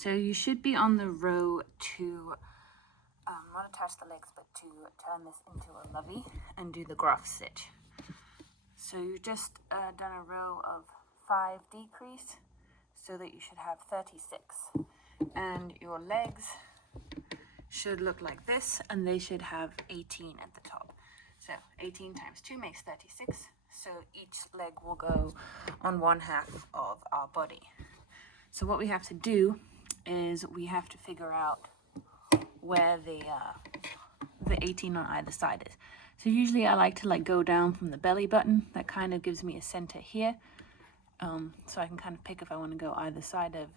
So you should be on the row to not attach the legs, but to turn this into a lovey and do the graft stitch. So you've just done a row of 5 decrease, so that you should have 36. And your legs should look like this, and they should have 18 at the top. So 18 times 2 makes 36. So each leg will go on 1/2 of our body. So what we have to do is we have to figure out where the 18 on either side is. So usually I like to like go down from the belly button. That kind of gives me a center here. So I can kind of pick if I want to go either side of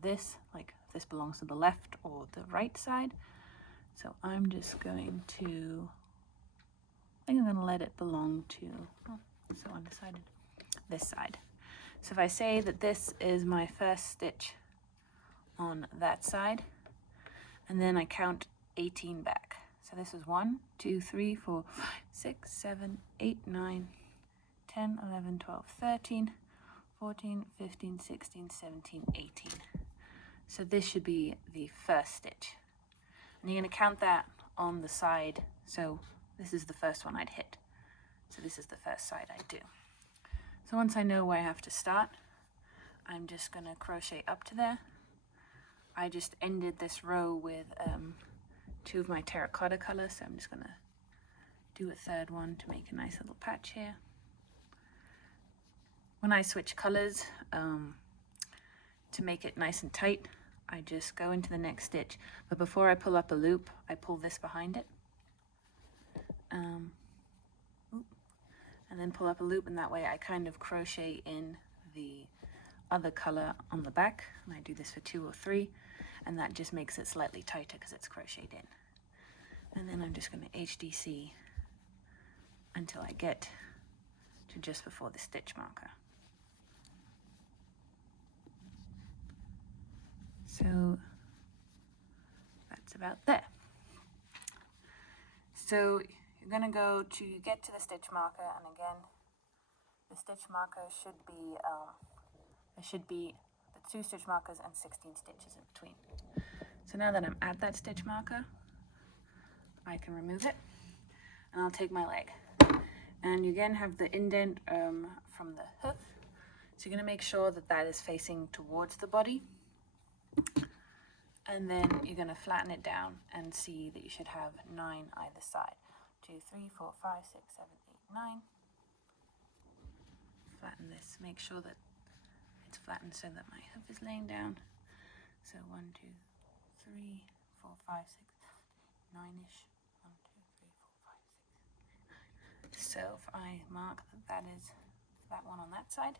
this, like if this belongs to the left or the right side. So I'm just going to, I think I'm going to let it belong to, oh, so undecided, this side. So if I say that this is my first stitch on that side, and then I count 18 back. So this is 1, 2, 3, 4, 5, 6, 7, 8, 9, 10, 11, 12, 13, 14, 15, 16, 17, 18. So this should be the first stitch. And you're going to count that on the side. So this is the first one I'd hit. So this is the first side I do. So once I know where I have to start, I'm just going to crochet up to there. I just ended this row with 2 of my terracotta colors, so I'm just going to do a third one to make a nice little patch here. When I switch colors, to make it nice and tight, I just go into the next stitch, but before I pull up a loop, I pull this behind it. And then pull up a loop, and that way I kind of crochet in the other color on the back, and I do this for 2 or 3, and that just makes it slightly tighter because it's crocheted in. And then I'm just going to HDC until I get to just before the stitch marker. So that's about there. So you're going to go to get to the stitch marker, and again, the stitch marker should be, there should be the 2 stitch markers and 16 stitches in between. So now that I'm at that stitch marker, I can remove it, and I'll take my leg. And you again have the indent from the hoof, so you're going to make sure that that is facing towards the body. And then you're going to flatten it down and see that you should have 9 either side. 2, 3, 4, 5, 6, 7, 8, 9. Flatten this, make sure that it's flattened so that my hoof is laying down. So 1, 2, 3, 4, 5, 6, 9-ish. 1, 2, 3, 4, 5, 6, 9. So if I mark that that is that one on that side,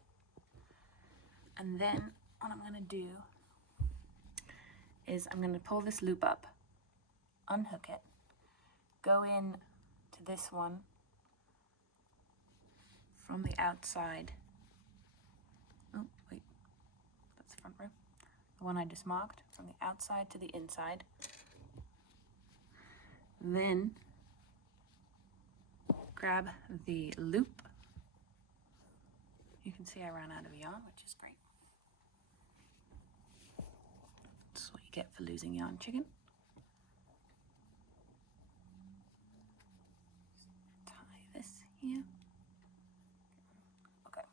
and then what I'm going to do is I'm going to pull this loop up, unhook it, go in to this one from the outside. Oh, wait, that's the front row. The one I just marked, from the outside to the inside. Then grab the loop. You can see I ran out of yarn, which is great. That's what you get for losing yarn, chicken. Tie this here. Okay.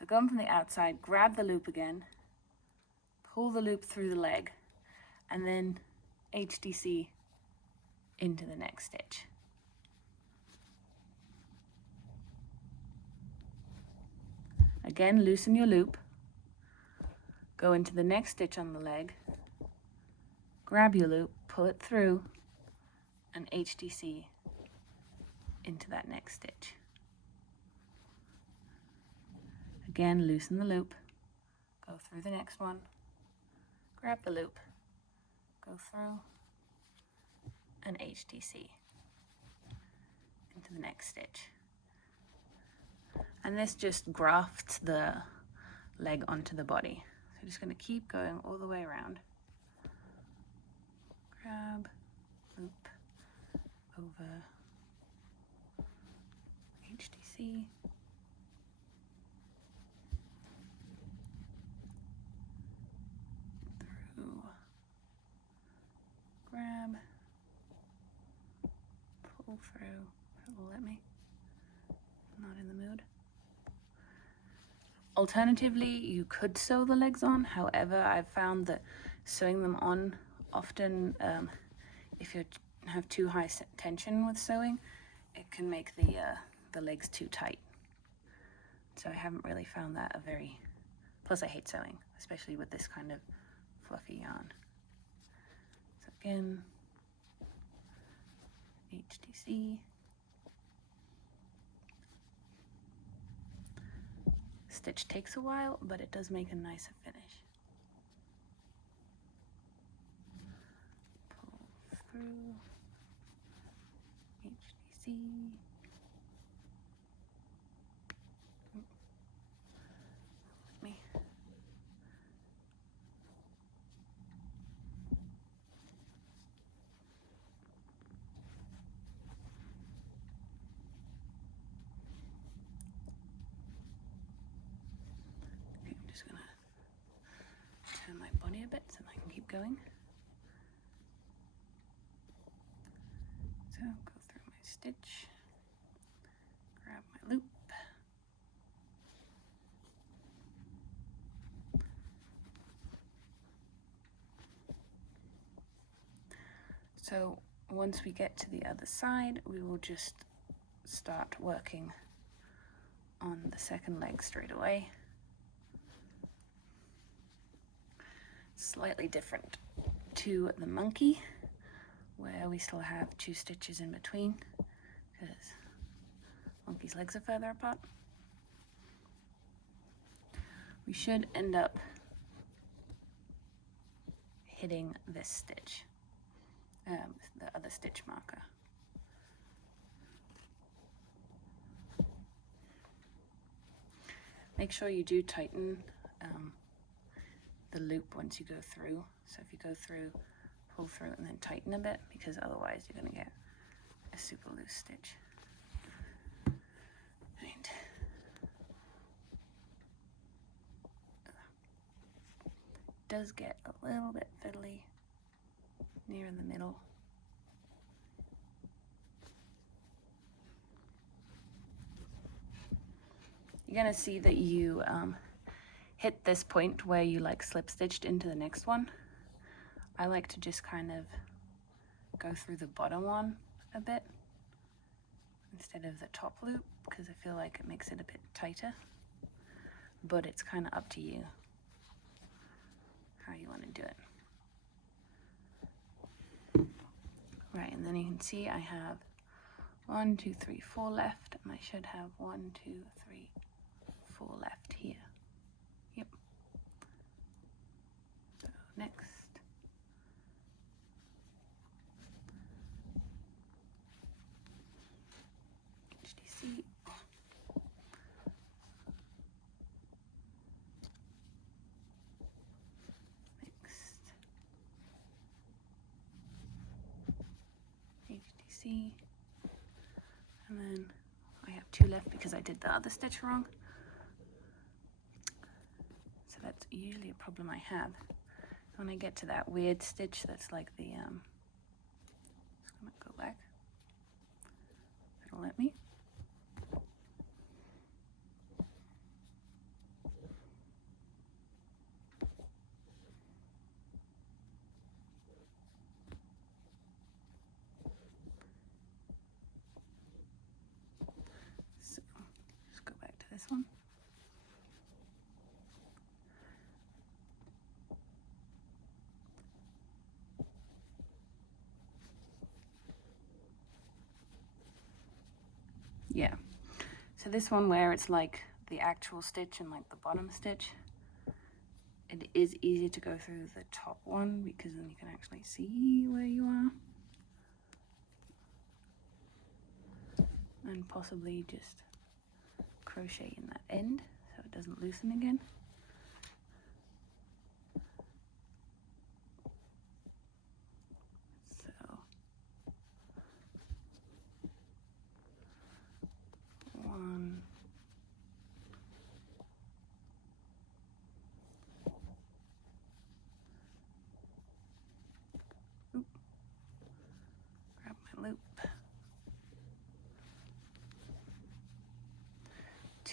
So going from the outside, grab the loop again, pull the loop through the leg, and then HDC into the next stitch. Again, loosen your loop, go into the next stitch on the leg, grab your loop, pull it through, and HDC into that next stitch. Again, loosen the loop, go through the next one, grab the loop, go through, and HDC into the next stitch. And this just grafts the leg onto the body. So I'm just going to keep going all the way around. Grab, loop, over, HDC, through, through. It will let me. I'm not in the mood. Alternatively, you could sew the legs on. However, I've found that sewing them on often, if you have too high tension with sewing, it can make the legs too tight. So I haven't really found that a very... Plus I hate sewing, especially with this kind of fluffy yarn. So again, HTC. Stitch takes a while, but it does make a nicer finish. Pull through, HTC. Me. Okay, I'm just gonna turn my body a bit so I can keep going. So go through my stitch, grab my loop. So once we get to the other side, we will just start working on the second leg straight away. Slightly different to the monkey, where we still have 2 stitches in between, because monkey's legs are further apart. We should end up hitting this stitch, the other stitch marker. Make sure you do tighten the loop once you go through. So if you go through, pull through and then tighten a bit, because otherwise you're going to get a super loose stitch. Right. It does get a little bit fiddly near in the middle. You're going to see that you hit this point where you like slip stitched into the next one. I like to just kind of go through the bottom one a bit instead of the top loop, because I feel like it makes it a bit tighter, but it's kind of up to you how you want to do it. Right, and then you can see I have 1, 2, 3, 4 left, and I should have 1, 2, 3, 4 left here. Yep. So next. HTC. Next. HTC. And then I have 2 left because I did the other stitch wrong. So that's usually a problem I have. When I get to that weird stitch that's like the, just gonna go back. It'll let me. So, just go back to this one. Yeah, so this one where it's like the actual stitch and like the bottom stitch, it is easier to go through the top one because then you can actually see where you are. And possibly just crochet in that end so it doesn't loosen again. So 1, oop, grab my loop,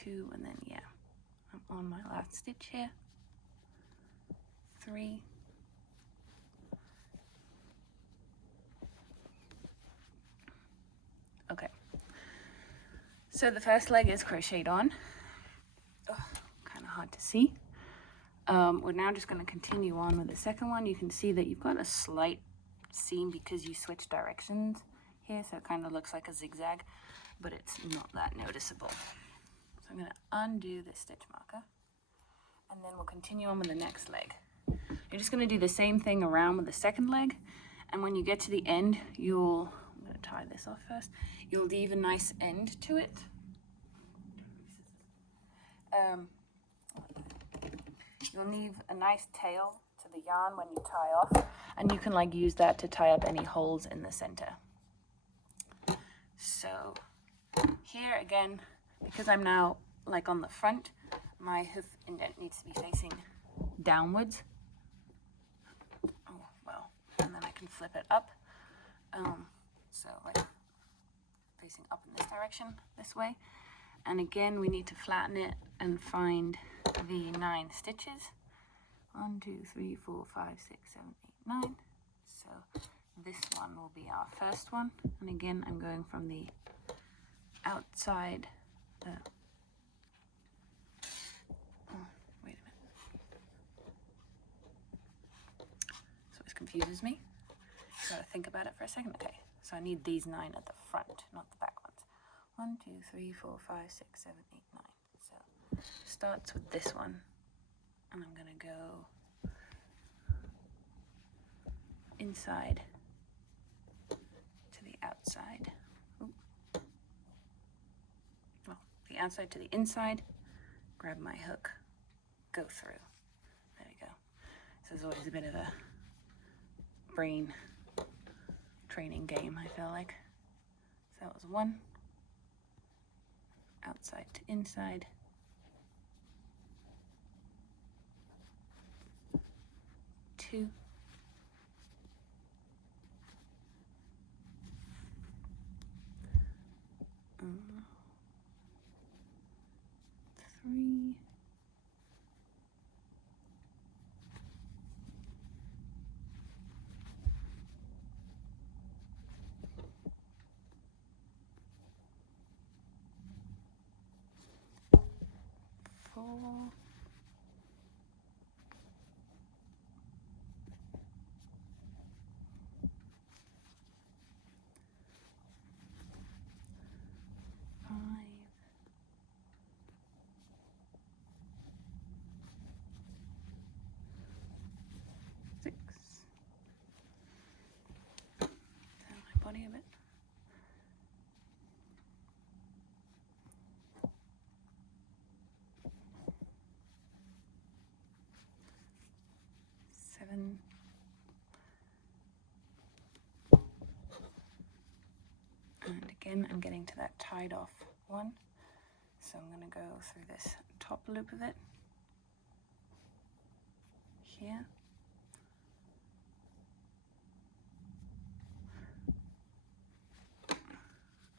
2, and then yeah, I'm on my last stitch here. 3. Okay, so the first leg is crocheted on. Kind of hard to see. We're now just going to continue on with the second one. You can see that you've got a slight seam because you switch directions here, so it kind of looks like a zigzag, but it's not that noticeable. So I'm going to undo this stitch marker, and then we'll continue on with the next leg. You're just going to do the same thing around with the second leg, and when you get to the end, I'm going to tie this off first, you'll leave a nice end to it. You'll leave a nice tail to the yarn when you tie off, and you can like use that to tie up any holes in the center. So here again, because I'm now like on the front, my hoof indent needs to be facing downwards. Oh, well, and then I can flip it up. So like facing up in this direction, this way. And again, we need to flatten it and find the 9 stitches. 1, 2, 3, 4, 5, 6, 7, 8, 9. So this one will be our first one. And again, I'm going from the outside. Oh, wait a minute. So this confuses me. Gotta think about it for a second. Okay, so I need these 9 at the front, not the back ones. 1, 2, 3, 4, 5, 6, 7, 8, 9. So starts with this one, and I'm gonna go inside to the outside. Ooh. Well, the outside to the inside, grab my hook, go through. There we go. So there's always a bit of a brain training game, I feel like. So that was 1. Outside to inside. 2. 3. 4. 5. 6. Turn my body a bit. 7. And again, I'm getting to that tied off one. So I'm going to go through this top loop of it here.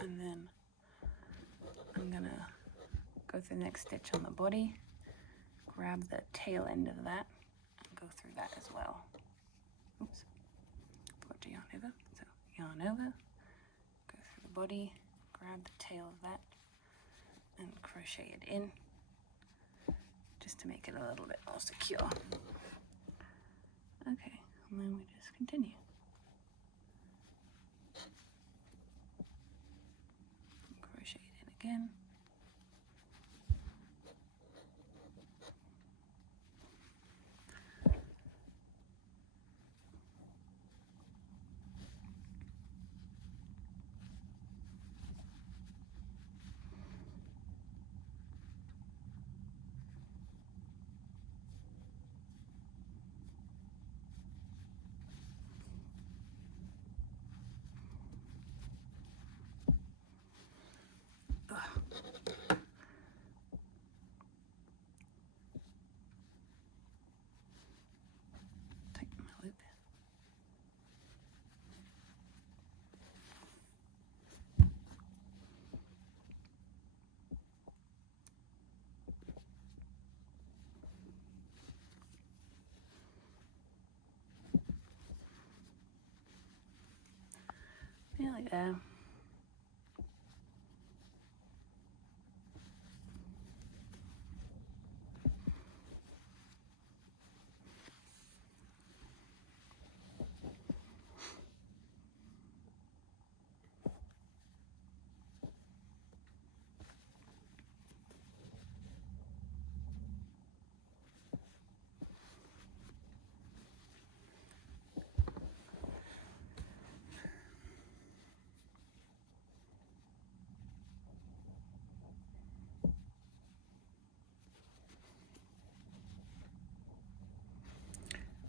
And then I'm going to go through the next stitch on the body, grab the tail end of that, and go through that as well. Oops, forgot to yarn over. So yarn over, go through the body, grab the tail of that, and crochet it in, just to make it a little bit more secure. Okay, and then we just continue. Crochet it in again.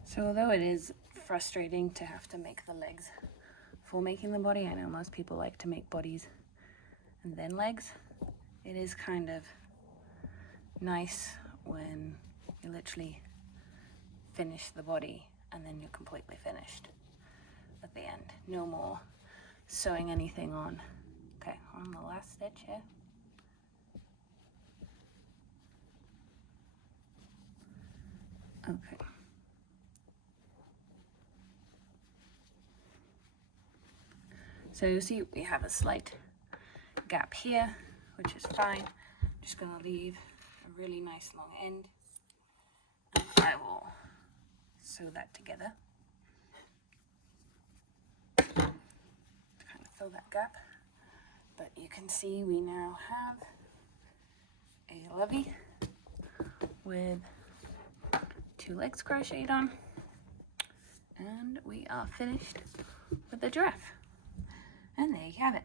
So although it is frustrating to have to make the legs for making the body, I know most people like to make bodies and then legs, it is kind of nice when you literally finish the body and then you're completely finished at the end. No more sewing anything on. Okay, on the last stitch here. Okay. So you'll see we have a slight gap here, which is fine. I'm just going to leave a really nice long end, and I will sew that together to kind of fill that gap. But you can see we now have a lovey with 2 legs crocheted on, and we are finished with the giraffe. And there you have it.